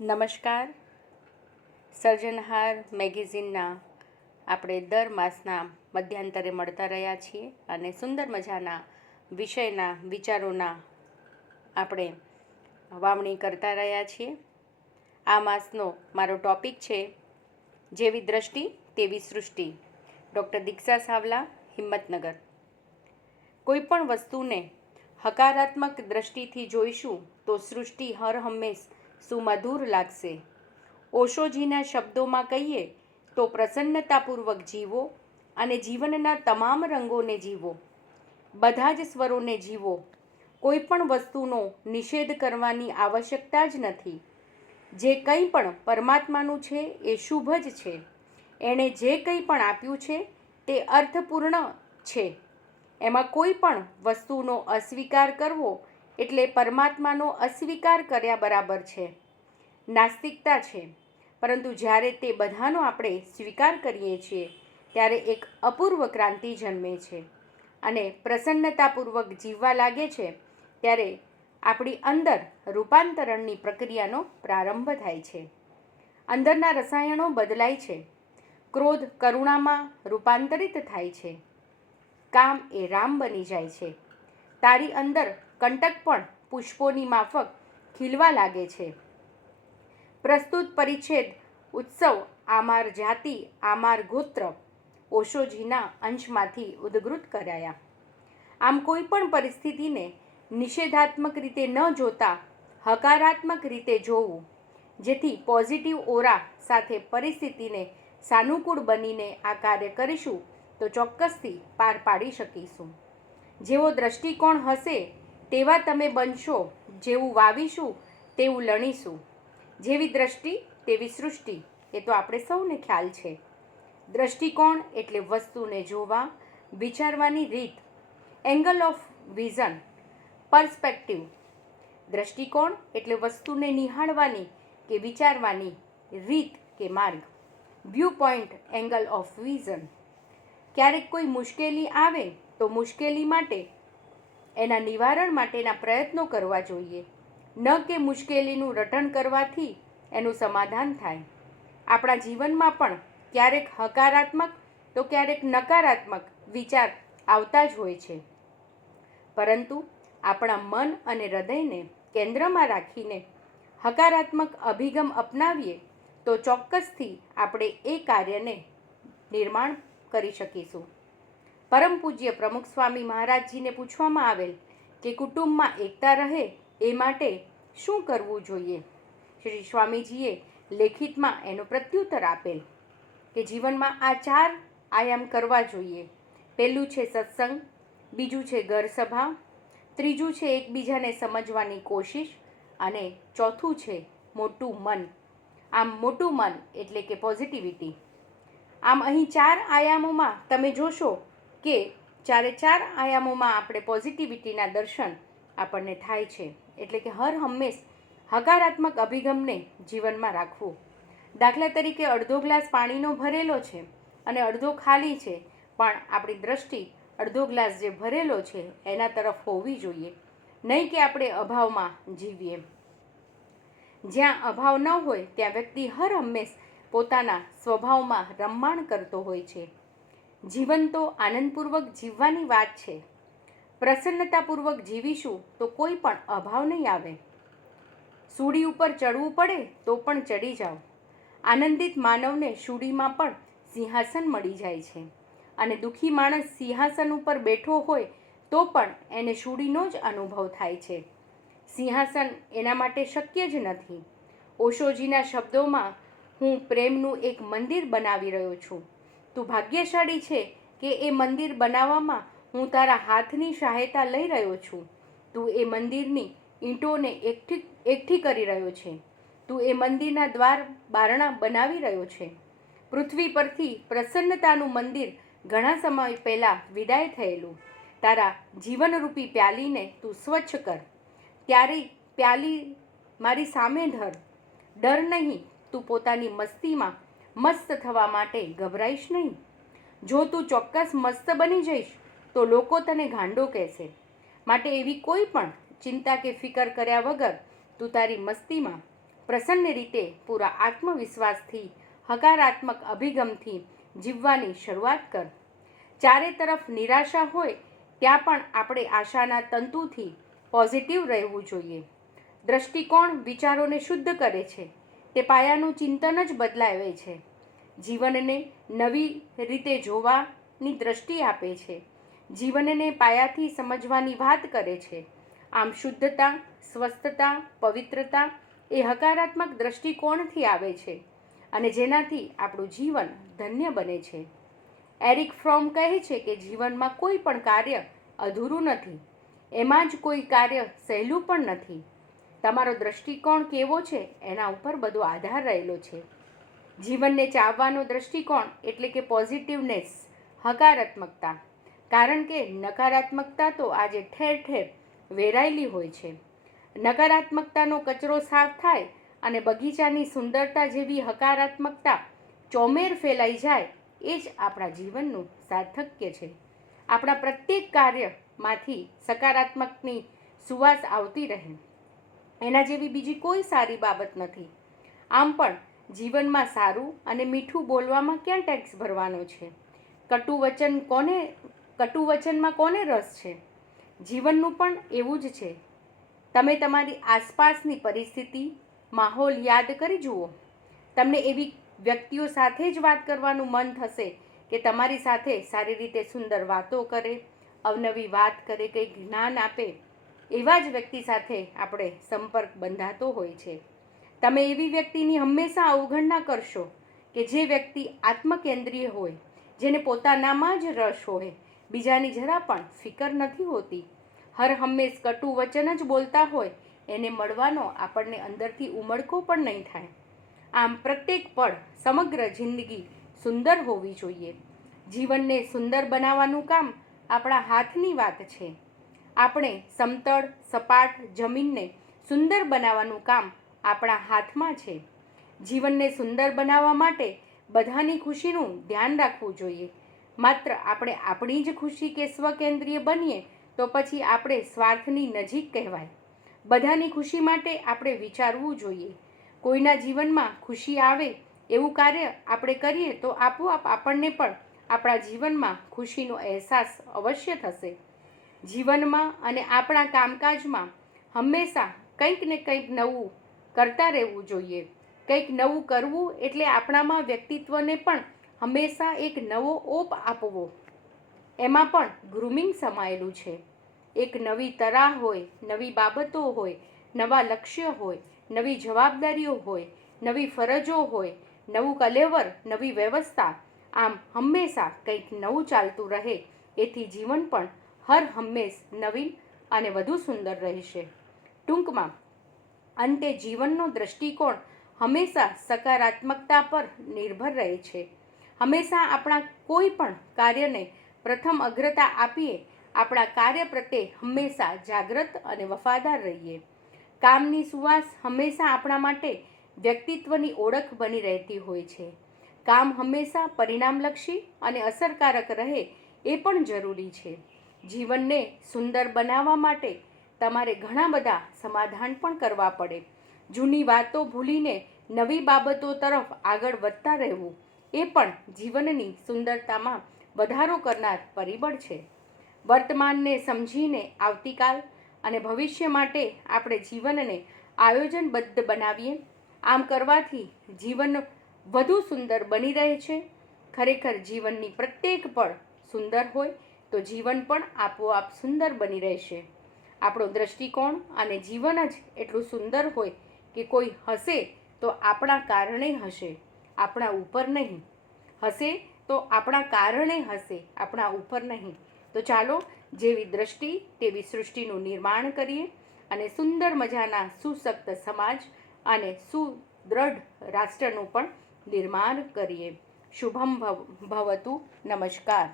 નમસ્કાર. સર્જનહાર મેગેઝિનના આપણે દર માસના મધ્યાંતરે મળતા રહ્યા છીએ અને સુંદર મજાના વિષયના વિચારોના આપણે વાવણી કરતા રહ્યા છીએ. આ માસનો મારો ટોપિક છે જેવી દ્રષ્ટિ તેવી સૃષ્ટિ. ડૉક્ટર દીક્ષા સાવલા, હિંમતનગર. કોઈપણ વસ્તુને હકારાત્મક દ્રષ્ટિથી જોઈશું તો સૃષ્ટિ હર હંમેશ સુમધુર લાગશે. ઓશોજીના શબ્દોમાં કહીએ તો પ્રસન્નતાપૂર્વક જીવો અને જીવનના તમામ રંગોને જીવો. બધા જ સ્વરોને જીવો. કોઈ પણ વસ્તુનો નિષેધ કરવાની આવશ્યકતા જ નથી. જે કંઈ પણ પરમાત્માનું છે એ શુભ જ છે. એણે જે કંઈ પણ આપ્યું છે તે અર્થપૂર્ણ છે. એમાં કોઈ પણ વસ્તુનો અસ્વીકાર કરવો એટલે પરમાત્માનો અસ્વીકાર કર્યા બરાબર છે. નાસ્તિકતા છે. પરંતુ જ્યારે તે બધાનો આપણે સ્વીકાર કરીએ છીએ, ત્યારે એક અપૂર્વ ક્રાંતિ જન્મે છે. અને પ્રસન્નતાપૂર્વક જીવવા લાગે છે, ત્યારે આપણી અંદર રૂપાંતરણની પ્રક્રિયાનો પ્રારંભ થાય છે. અંદરના રસાયણો બદલાય છે. ક્રોધ કરુણામાં રૂપાંતરિત થાય છે. કામ એ રામ બની જાય છે. તારી અંદર કંટક પણ પુષ્પોની માફક ખીલવા લાગે છે. પ્રસ્તુત પરિચ્છેદ ઉત્સવ આમાર જાતિ, આમાર ગોત્ર ઓશોજીના અંશમાંથી ઉદ્ગૃત કરાયા. આમ કોઈ પણ પરિસ્થિતિને નિષેધાત્મક રીતે ન જોતા હકારાત્મક રીતે જોવું, જેથી પોઝિટિવ ઓરા સાથે પરિસ્થિતિને સાનુકૂળ બનીને આ કાર્ય કરીશું, તો ચોક્કસથી પાર પાડી શકીશું. જેવો દ્રષ્ટિકોણ હશે તેવા તમે બનશો, જેવું વાવીશું, તેવું લણીશું. જેવી દ્રષ્ટિ, તેવી સૃષ્ટિ. એ તો આપણે સૌને ખ્યાલ છે. દ્રષ્ટિકોણ એટલે વસ્તુને જોવા, વિચારવાની રીત. Angle of vision, perspective. દ્રષ્ટિકોણ એટલે વસ્તુને નિહાળવાની કે વિચારવાની રીત કે માર્ગ. View point, angle of vision. ક્યારેક કોઈ મુશ્કેલી આવે તો મુશ્કેલી માટે એના નિવારણ માટેના પ્રયત્નો કરવા જોઈએ. ન કે મુશ્કેલીનું રટણ કરવાથી એનું સમાધાન થાય. આપણા જીવનમાં પણ ક્યારેક હકારાત્મક તો ક્યારેક નકારાત્મક વિચાર આવતા જ હોય છે. પરંતુ આપણા મન અને હૃદયને કેન્દ્રમાં રાખીને હકારાત્મક અભિગમ અપનાવીએ તો ચોક્કસથી આપણે એ કાર્યને નિર્માણ કરી શકીશું. પરમ પૂજ્ય પ્રમુખ સ્વામી મહારાજજીને પૂછવામાં આવેલ કે કુટુંબમાં એકતા રહે એ માટે શું કરવું જોઈએ? શ્રી સ્વામીજીએ લેખિતમાં એનો પ્રત્યુત્તર આપેલ કે જીવનમાં આ ચાર આયામ કરવા જોઈએ. પહેલું છે સત્સંગ, બીજું છે ઘર સભા ત્રીજું છે એકબીજાને સમજવાની કોશિશ અને ચોથું છે મોટું મન. આમ મોટું મન એટલે કે પોઝિટિવિટી. આમ અહીં ચાર આયામોમાં તમે જોશો કે ચારે ચાર આયામોમાં આપણે પોઝિટિવિટીના દર્શન આપણને થાય છે. એટલે કે હર હંમેશ હકારાત્મક અભિગમને જીવનમાં રાખવું. દાખલા તરીકે અડધો ગ્લાસ પાણીનો ભરેલો છે અને અડધો ખાલી છે, પણ આપણી દ્રષ્ટિ અડધો ગ્લાસ જે ભરેલો છે એના તરફ હોવી જોઈએ. નહીં કે આપણે અભાવમાં જીવીએ. જ્યાં અભાવ ન હોય, ત્યાં વ્યક્તિ હર હંમેશ પોતાના સ્વભાવમાં રમમાણ કરતો હોય છે. જીવન તો આનંદપૂર્વક જીવવાની વાત છે. પ્રસન્નતાપૂર્વક જીવીશું તો કોઈ પણ અભાવ નહીં આવે. સૂડી ઉપર ચડવું પડે તો પણ ચડી જાઓ. આનંદિત માનવને સૂડીમાં પણ સિંહાસન મળી જાય છે. અને દુઃખી માણસ સિંહાસન ઉપર બેઠો હોય તો પણ એને સૂડીનો જ અનુભવ થાય છે. સિંહાસન એના માટે શક્ય જ નથી. ઓશોજીના શબ્દોમાં હું પ્રેમનું એક મંદિર બનાવી રહ્યો છું. તું ભાગ્યશાળી છે કે એ મંદિર બનાવવામાં હું તારા હાથની સહાયતા લઈ રહ્યો છું. તું એ મંદિરની ઈંટોને એકઠી એકઠી કરી રહ્યો છે. તું એ મંદિરના દ્વાર બારણા બનાવી રહ્યો છે. પૃથ્વી પરથી પ્રસન્નતાનું મંદિર ઘણા સમય પહેલાં વિદાય થયેલું. તારા જીવનરૂપી પ્યાલીને તું સ્વચ્છ કર. ત્યારે પ્યાલી મારી સામે ધર. ડર નહીં, તું પોતાની મસ્તીમાં મસ્ત થવા માટે ગભરાઈશ નહીં. જો તું ચોક્કસ મસ્ત બની જઈશ, તો લોકો તને ગાંડો કહેશે. માટે એવી કોઈ પણ ચિંતા કે ફિકર કર્યા વગર તું તારી મસ્તીમાં પ્રસન્ન રીતે પૂરા આત્મવિશ્વાસથી, હકારાત્મક અભિગમથી જીવવાની શરૂઆત કર. ચારે તરફ નિરાશા હોય, ત્યાં પણ આપણે આશાના તંતુથી પોઝિટિવ રહેવું જોઈએ. દ્રષ્ટિકોણ વિચારોને શુદ્ધ કરે છે. તે પાયાનું ચિંતન જ બદલાવે છે. જીવનને નવી રીતે જોવાની દ્રષ્ટિ આપે છે. જીવનને પાયાથી સમજવાની વાત કરે છે. આમ શુદ્ધતા, સ્વસ્થતા, પવિત્રતા એ હકારાત્મક દ્રષ્ટિકોણથી આવે છે અને જેનાથી આપણું જીવન ધન્ય બને છે. એરિક ફ્રોમ કહે છે કે જીવનમાં કોઈ પણ કાર્ય અધૂરું નથી. એમાં જ કોઈ કાર્ય સહેલું પણ નથી. તમારો દૃષ્ટિકોણ કેવો છે? એના ઉપર બધો આધાર રહેલો છે. જીવનને ચાવવાનો દૃષ્ટિકોણ એટલે કે પોઝિટિવનેસ, હકારાત્મકતા. કારણ કે નકારાત્મકતા તો આજે ઠેર ઠેર વેરાયેલી હોય છે. નકારાત્મકતાનો કચરો સાફ થાય અને બગીચાની સુંદરતા જેવી હકારાત્મકતા ચોમેર ફેલાઈ જાય, એ જ આપણા જીવનનું સાર્થક્ય છે. આપણા પ્રત્યેક કાર્યમાંથી સકારાત્મકની સુવાસ આવતી રહે. એના જેવી બીજી કોઈ સારી બાબત નથી. આમ પણ જીવનમાં સારું અને મીઠું બોલવામાં ક્યાં ટેક્સ ભરવાનો છે? કટુ વચન કોને, કટુ વચનમાં કોને રસ છે? જીવનનું પણ એવું જ છે. તમે તમારી આસપાસની પરિસ્થિતિ, માહોલ યાદ કરી જુઓ. તમને એવી વ્યક્તિઓ સાથે જ વાત કરવાનું મન થશે કે તમારી સાથે સારી રીતે સુંદર વાતો કરે, અવનવી વાત કરે કંઈક જ્ઞાન આપે એવા જ વ્યક્તિ સાથે આપણે સંપર્ક બંધાતો હોય છે. તમે એવી વ્યક્તિની હંમેશા અવગણના કરશો કે જે વ્યક્તિ આત્મકેન્દ્રીય હોય, જેને પોતાનામાં જ રસ હોય, બીજાની જરા પણ ફિકર નથી હોતી. હર હંમેશ કટુ વચન જ બોલતા હોય, એને મળવાનો આપણને અંદરથી ઉમળકો પણ નહીં થાય. આમ પ્રત્યેક પળ સમગ્ર જિંદગી સુંદર હોવી જોઈએ. જીવનને સુંદર બનાવવાનું કામ આપણા હાથની વાત છે. આપણે સમતળ, સપાટ, જમીનને સુંદર બનાવવાનું કામ આપણા હાથમાં છે. જીવનને સુંદર બનાવવા માટે બધાની ખુશીનું ધ્યાન રાખવું જોઈએ. માત્ર આપણે આપણી જ ખુશી કે સ્વકેન્દ્રીય બનીએ તો પછી આપણે સ્વાર્થની નજીક કહેવાય. બધાની ખુશી માટે આપણે વિચારવું જોઈએ. કોઈના જીવનમાં ખુશી આવે એવું કાર્ય આપણે કરીએ તો આપોઆપ આપણને પણ આપણા જીવનમાં ખુશીનો અહેસાસ અવશ્ય થશે. જીવનમાં અને આપણા કામકાજમાં હંમેશા કંઈક ને કંઈક નવું કરતા રહેવું જોઈએ. કંઈક નવું કરવું એટલે આપણામાં વ્યક્તિત્વને પણ હંમેશા એક નવો ઓપ આપવો. એમાં પણ ગ્રુમિંગ સમાયેલું છે. એક નવી તરાહ હોય, નવી બાબતો હોય, નવા લક્ષ્ય હોય, નવી જવાબદારીઓ હોય, નવી ફરજો હોય, નવું કલેવર, નવી વ્યવસ્થા આમ હંમેશા કંઈક નવું ચાલતું રહે. એથી જીવન પણ હર હંમેશ નવીન અને વધુ સુંદર રહેશે. ટૂંકમાં, અંતે જીવનનો દૃષ્ટિકોણ હંમેશા સકારાત્મકતા પર નિર્ભર રહે છે. હંમેશા આપણા કોઈ પણ કાર્યને પ્રથમ અગ્રતા આપીએ, આપણા કાર્ય પ્રત્યે હંમેશા જાગ્રત અને વફાદાર રહીએ. કામની સુવાસ હંમેશા આપણા માટે વ્યક્તિત્વની ઓળખ બની રહેતી હોય છે. કામ હંમેશા પરિણામલક્ષી અને અસરકારક રહે એ પણ જરૂરી છે. જીવનને સુંદર બનાવવા માટે તમારે ઘણા બધા સમાધાન પણ કરવા પડે. જૂની વાતો ભૂલીને નવી બાબતો તરફ આગળ વધતા રહેવું એ પણ જીવનની સુંદરતામાં વધારો કરનાર પરિબળ છે. વર્તમાનને સમજીને આવતીકાલ અને ભવિષ્ય માટે આપણે જીવનને આયોજનબદ્ધ બનાવીએ. આમ કરવાથી જીવન વધુ સુંદર બની રહે છે. ખરેખર જીવનની પ્રત્યેક પળ સુંદર હોય તો જીવન પણ આપોઆપ સુંદર બની રહેશે. આપણો દ્રષ્ટિકોણ અને જીવન જ એટલું સુંદર હોય કે કોઈ હશે તો આપણા કારણે હશે, આપણા ઉપર નહીં. હશે તો આપણા કારણે હશે, આપણા ઉપર નહીં. તો ચાલો જેવી દ્રષ્ટિ તેવી સૃષ્ટિનું નિર્માણ કરીએ અને સુંદર મજાના સુશક્ત સમાજ અને સુદૃઢ રાષ્ટ્રનું પણ નિર્માણ કરીએ. શુભમ ભવ, ભવતુ. નમસ્કાર.